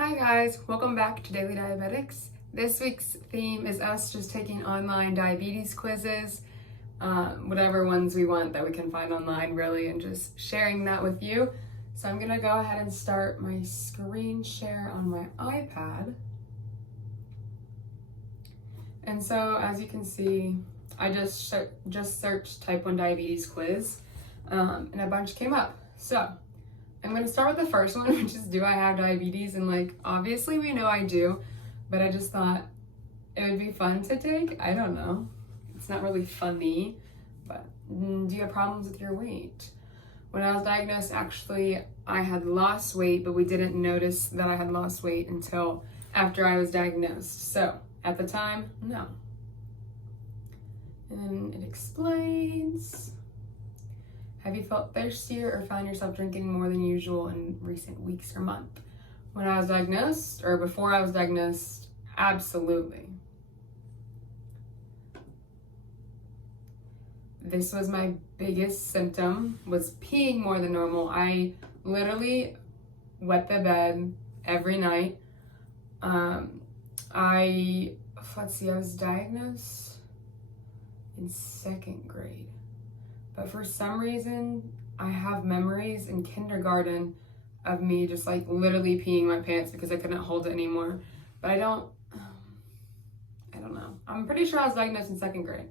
Hi guys, welcome back to Daily Diabetics. This week's theme is us just taking online diabetes quizzes, whatever ones we want that we can find online really, and just sharing that with you. So I'm gonna go ahead and start my screen share on my iPad. And so as you can see, I just searched type 1 diabetes quiz, and a bunch came up. So I'm going to start with the first one, which is, do I have diabetes? And obviously we know I do, but I just thought it would be fun to take. I don't know. It's not really funny, but do you have problems with your weight? When I was diagnosed, actually, I had lost weight, but we didn't notice that I had lost weight until after I was diagnosed. So at the time, no. And it explains, have you felt thirstier or found yourself drinking more than usual in recent weeks or month? When I was diagnosed, or before I was diagnosed, absolutely. This was my biggest symptom, was peeing more than normal. I literally wet the bed every night. I was diagnosed in 2nd grade. But for some reason, I have memories in kindergarten of me just literally peeing my pants because I couldn't hold it anymore. But I don't know. I'm pretty sure I was diagnosed in 2nd grade.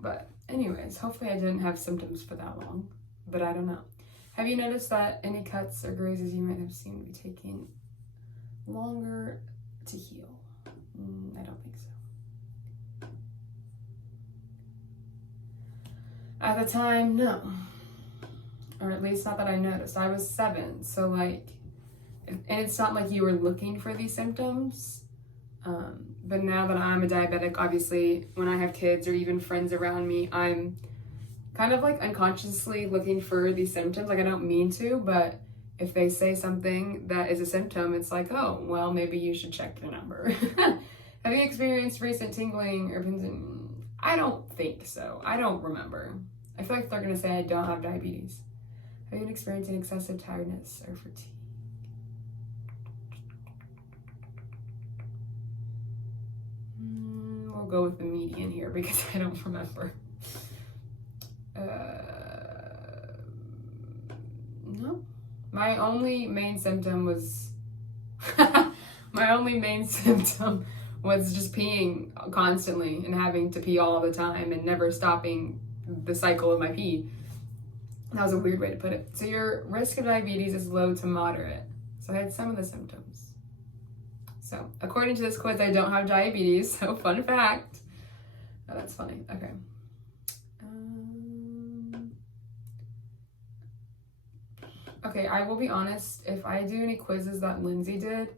But anyways, hopefully I didn't have symptoms for that long, but I don't know. Have you noticed that any cuts or grazes you might have seen be taking longer to heal? I don't think so. At the time, no. Or at least not that I noticed. I was 7, so and it's not like you were looking for these symptoms. But now that I'm a diabetic, obviously, when I have kids or even friends around me, I'm kind of unconsciously looking for these symptoms. I don't mean to, but if they say something that is a symptom, it's oh, well, maybe you should check your number. Have you experienced recent tingling or pins? I don't think so. I don't remember. I feel like they're going to say I don't have diabetes. Have you been experiencing excessive tiredness or fatigue? We'll go with the median here because I don't remember. No. My only main symptom was just peeing constantly and having to pee all the time and never stopping the cycle of my pee. That was a weird way to put it. So your risk of diabetes is low to moderate. So I had some of the symptoms. So according to this quiz, I don't have diabetes. So fun fact. Oh, that's funny. Okay. Okay, I will be honest. If I do any quizzes that Lindsay did,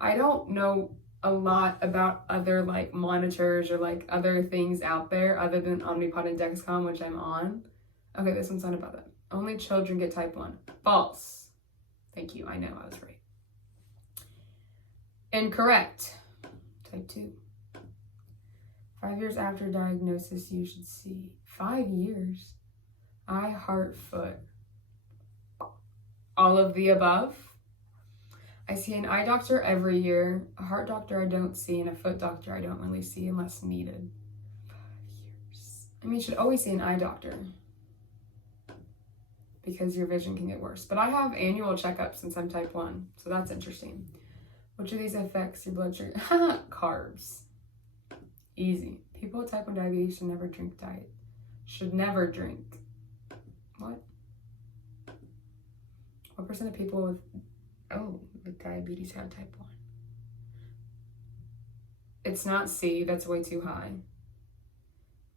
I don't know a lot about other monitors or other things out there other than Omnipod and Dexcom, which I'm on. Okay, this one's not about that. Only children get type 1. False. Thank you. I know I was right. Incorrect. Type 2. 5 years after diagnosis, you should see. 5 years. Eye, heart, foot. All of the above. I see an eye doctor every year, a heart doctor I don't see, and a foot doctor I don't really see unless needed. 5 years. I mean, you should always see an eye doctor because your vision can get worse. But I have annual checkups since I'm type 1, so that's interesting. Which of these affects your blood sugar? Carbs. Easy. People with type 1 diabetes should never drink diet. Should never drink. What? What percent of people with diabetes have type 1? It's not C, that's way too high.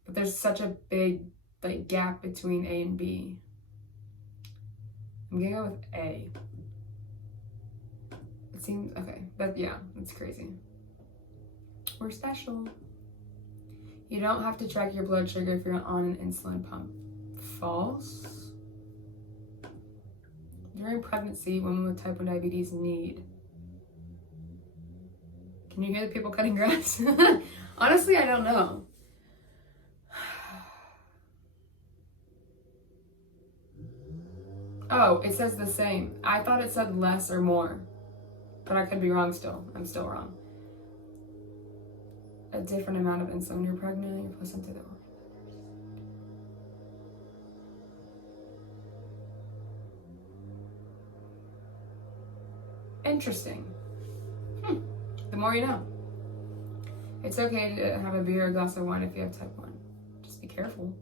But there's such a big gap between A and B. I'm gonna go with A. It seems, okay, that's crazy. We're special. You don't have to track your blood sugar if you're on an insulin pump. False. During pregnancy, women with type 1 diabetes need. Can you hear the people cutting grass? Honestly, I don't know. Oh, it says the same. I thought it said less or more, but I could be wrong still. I'm still wrong. A different amount of insulin when you're pregnant, your placenta. Interesting. The more you know. It's okay to have a beer or a glass of wine if you have type 1. Just be careful.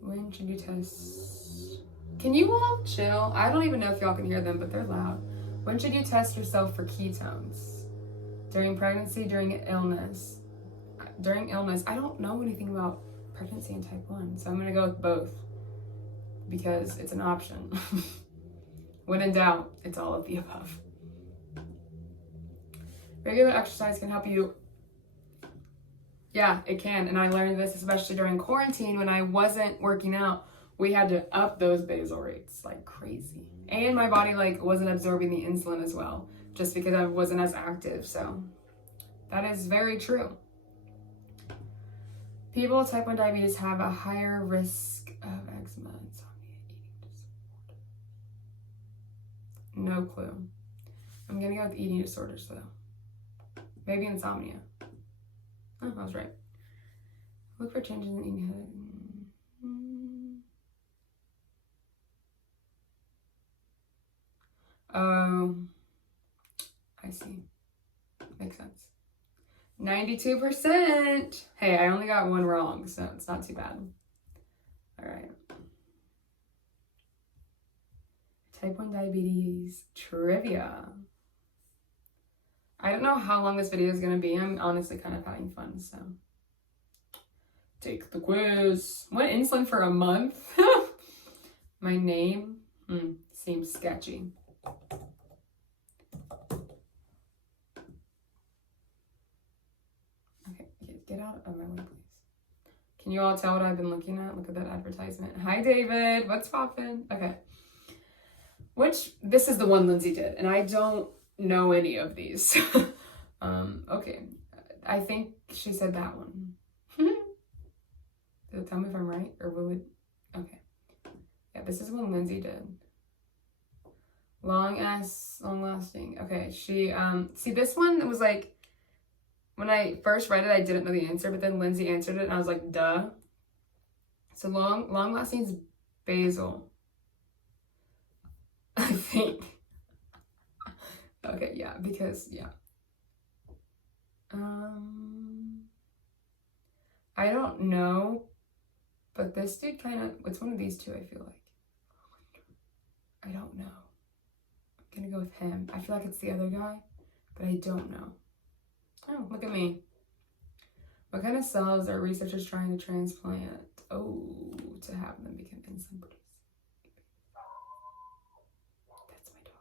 When should you test? Can you all chill? I don't even know if y'all can hear them, but they're loud. When should you test yourself for ketones? During pregnancy, during illness? During illness, I don't know anything about pregnancy and type 1, so I'm going to go with both because it's an option. When in doubt, it's all of the above. Regular exercise can help you. Yeah, it can. And I learned this especially during quarantine when I wasn't working out. We had to up those basal rates like crazy. And my body like wasn't absorbing the insulin as well, just because I wasn't as active. So that is very true. People with type 1 diabetes have a higher risk of eczema, insomnia, eating disorder. No clue. I'm gonna go with eating disorders though. Maybe insomnia. Oh, I was right. Look for changes in eating habits. Oh, I see. Makes sense. 92%. Hey, I only got one wrong, so it's not too bad. All right. Type 1 diabetes trivia. I don't know how long this video is going to be. I'm honestly kind of having fun, so. Take the quiz. What, insulin for a month? My name? Seems sketchy. Okay, get out of my way, please. Can you all tell what I've been looking at? Look at that advertisement. Hi, David. What's poppin'? Okay. This is the one Lindsay did, and I don't know any of these. Okay. I think she said that one. Did it tell me if I'm right? Or okay. Yeah, this is one Lindsay did. Long lasting. Okay, she, see this one was like, when I first read it, I didn't know the answer, but then Lindsay answered it, and I was like, duh. So long lasting is basal. I think. Okay, yeah, because, yeah. I don't know, but this dude kind of, it's one of these two, I feel like. I don't know. I'm gonna go with him. I feel like it's the other guy, but I don't know. Oh, look at me. What kind of cells are researchers trying to transplant? Oh, to have them become insulin producing. That's my dog.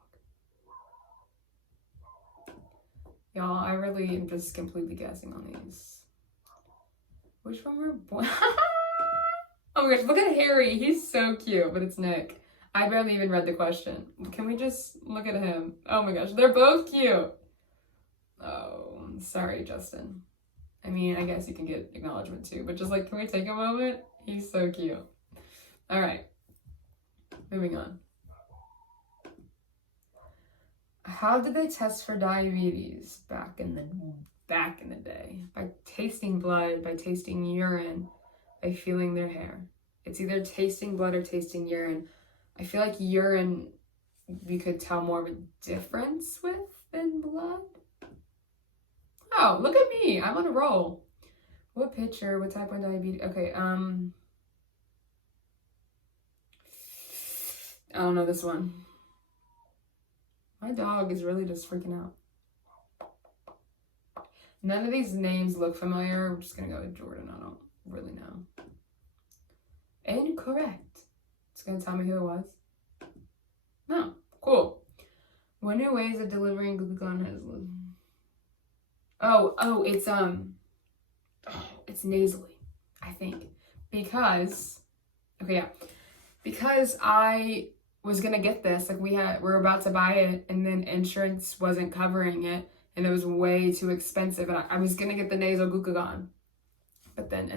Y'all, I really am just completely guessing on these. Which one were born? Oh my gosh, look at Harry. He's so cute, but it's Nick. I barely even read the question. Can we just look at him? Oh my gosh, they're both cute. Oh, sorry, Justin. I mean, I guess you can get acknowledgement too, but just like, can we take a moment? He's so cute. All right, moving on. How did they test for diabetes back in the day? By tasting blood, by tasting urine, by feeling their hair. It's either tasting blood or tasting urine. I feel like urine you could tell more of a difference with than blood. Oh, look at me. I'm on a roll. What picture with type 1 diabetes? Okay, I don't know this one. My dog is really just freaking out. None of these names look familiar. We're just gonna go with Jordan. I don't really know. Incorrect. It's gonna tell me who it was. No. Cool. What new ways of delivering glucagon has... Oh, it's nasally, I think. Because I was gonna get this, like we're about to buy it, and then insurance wasn't covering it, and it was way too expensive, and I was gonna get the nasal glucagon, but then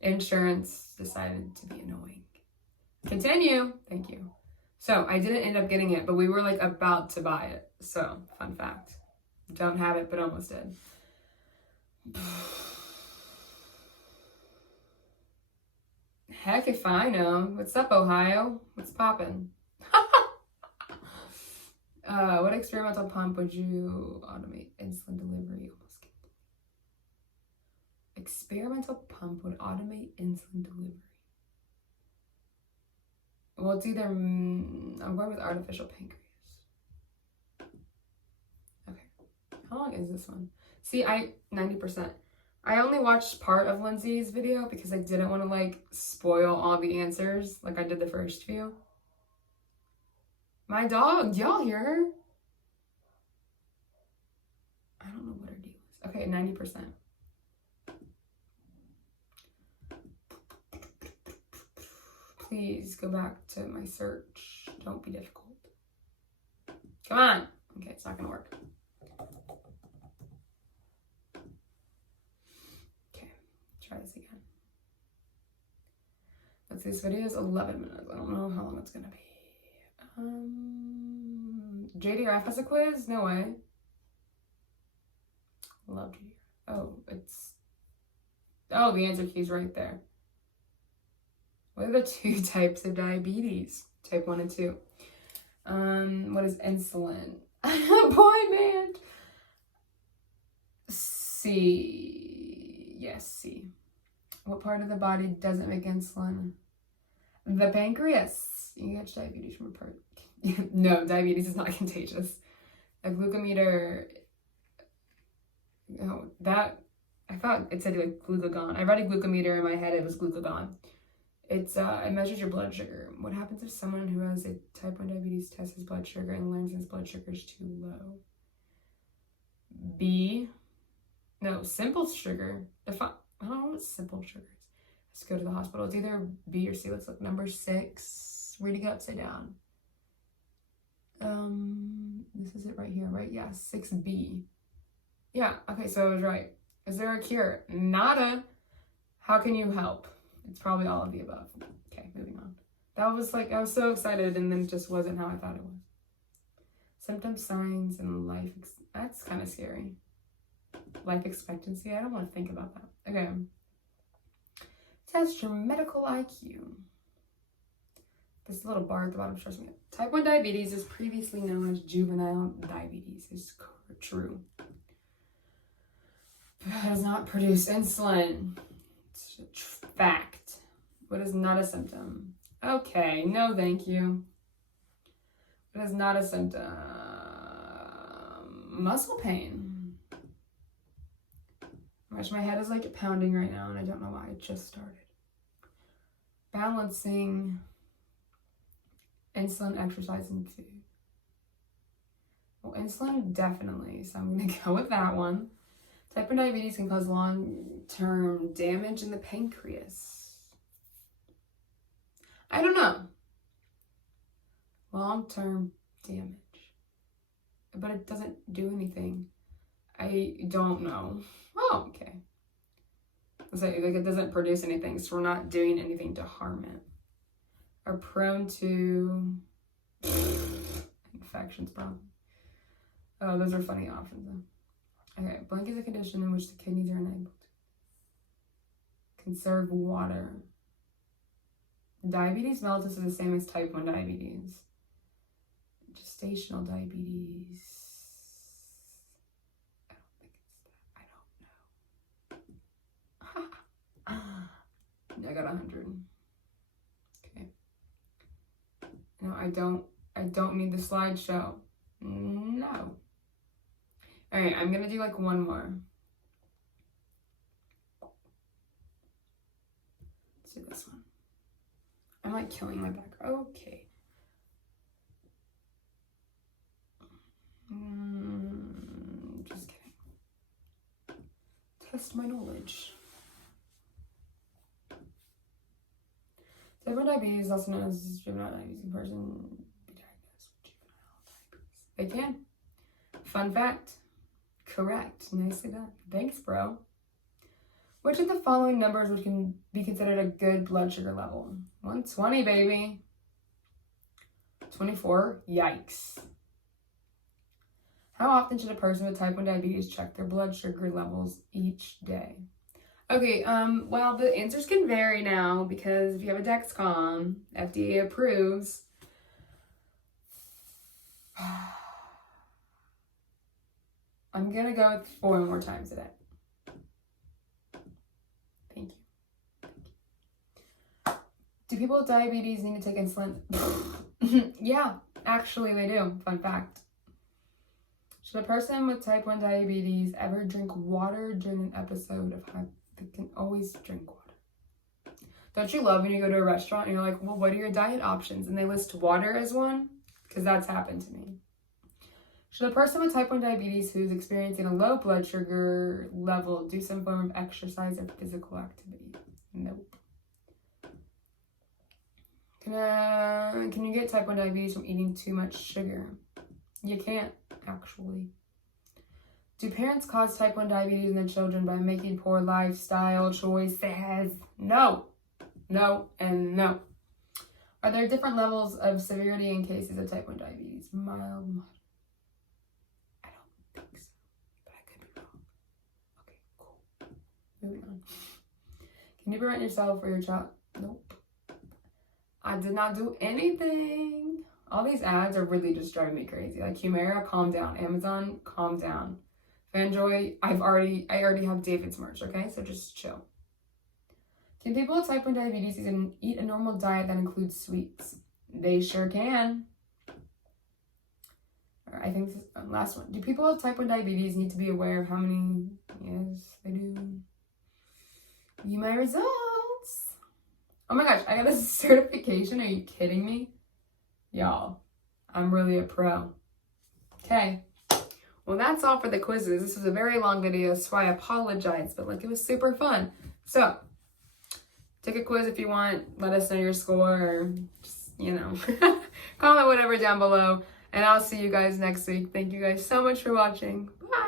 Insurance decided to be annoying. Continue. Thank you. So I didn't end up getting it, but we were like about to buy it. So fun fact. Don't have it, but almost did. Heck if I know. What's up, Ohio? What's poppin'? What experimental pump would you automate insulin delivery? Almost kidding. Experimental pump would automate insulin delivery. Well, it's either, I'm going with artificial pancreas. Okay. How long is this one? See, 90%. I only watched part of Lindsay's video because I didn't want to like spoil all the answers like I did the first few. My dog, do y'all hear her? I don't know what her deal is. Okay, 90%. Please go back to my search. Don't be difficult. Come on. Okay, it's not gonna work. Okay, try this again. Let's see, this video is 11 minutes. I don't know how long it's gonna be. JDRF has a quiz? No way. Love JDRF. Oh, the answer key's right there. What are the 2 types of diabetes? Type 1 and 2. What is insulin? Boy, man. C. Yes, C. What part of the body doesn't make insulin? The pancreas. You catch diabetes from a part. No, diabetes is not contagious. A glucometer. Oh, that. I thought it said like glucagon. I read a glucometer in my head. It was glucagon. It measures your blood sugar. What happens if someone who has a type 1 diabetes tests his blood sugar and learns his blood sugar is too low? B. No, simple sugar. I don't know what simple sugar is. Let's go to the hospital. It's either B or C. Let's look. Number 6. Reading upside down. This is it right here, right? Yeah, 6B. Yeah, okay, so I was right. Is there a cure? Nada. How can you help? It's probably all of the above. Okay, moving on. That was like, I was so excited and then it just wasn't how I thought it was. Symptoms, signs, and life. That's kind of scary. Life expectancy. I don't want to think about that. Okay. Test your medical IQ. This little bar at the bottom shows me. Type 1 diabetes is previously known as juvenile diabetes. Is true. It does not produce insulin. It's a fact. What is not a symptom? Okay, no thank you. What is not a symptom? Muscle pain. Gosh, my head is like pounding right now and I don't know why. It just started. Balancing insulin, exercise, and food. Well, insulin definitely, so I'm gonna go with that one. Type 1 diabetes can cause long-term damage in the pancreas. I don't know. Long-term damage. But it doesn't do anything. I don't know. Oh, okay. It's like it doesn't produce anything, so we're not doing anything to harm it. Are prone to infections, probably. Oh, those are funny options, though. Okay, blank is a condition in which the kidneys are unable to conserve water. Diabetes mellitus is the same as type 1 diabetes. Gestational diabetes. I don't think it's that. I don't know. I got 100. Okay. No, I don't need the slideshow. No. All right, I'm gonna do like one more. Let's do this one. I'm like killing my back. Okay. Just kidding. Test my knowledge. Type 1 diabetes, also known as juvenile diabetes, in person be diagnosed with juvenile diabetes. They can. Fun fact. Correct. Nicely done. Thanks, bro. Which of the following numbers can be considered a good blood sugar level? 120, baby. 24? Yikes. How often should a person with type 1 diabetes check their blood sugar levels each day? Okay, well, the answers can vary now because if you have a Dexcom, FDA approves. I'm gonna go with 4 more times a day. Thank you. Do people with diabetes need to take insulin? Yeah, actually they do. Fun fact. Should a person with type 1 diabetes ever drink water during an episode of they can always drink water. Don't you love when you go to a restaurant and you're like, well, what are your diet options? And they list water as one? Because that's happened to me. Should a person with type 1 diabetes who's experiencing a low blood sugar level do some form of exercise or physical activity? Nope. Can you get type 1 diabetes from eating too much sugar? You can't, actually. Do parents cause type 1 diabetes in their children by making poor lifestyle choices? No. No and no. Are there different levels of severity in cases of type 1 diabetes? Mild, moderate. I don't think so, but I could be wrong. Okay, cool. Moving on. Can you prevent yourself or your child? Nope. I did not do anything. All these ads are really just driving me crazy. Like Humira, calm down. Amazon, calm down. Fanjoy, I already have David's merch, okay? So just chill. Can people with type 1 diabetes eat a normal diet that includes sweets? They sure can. I think this is the last one. Do people with type 1 diabetes need to be aware of how many? Yes, they do. View my results. Oh my gosh, I got a certification. Are you kidding me? Y'all, I'm really a pro. Okay. Well, that's all for the quizzes. This was a very long video, so I apologize, but like it was super fun. So, take a quiz if you want. Let us know your score, or just, comment whatever down below. And I'll see you guys next week. Thank you guys so much for watching. Bye!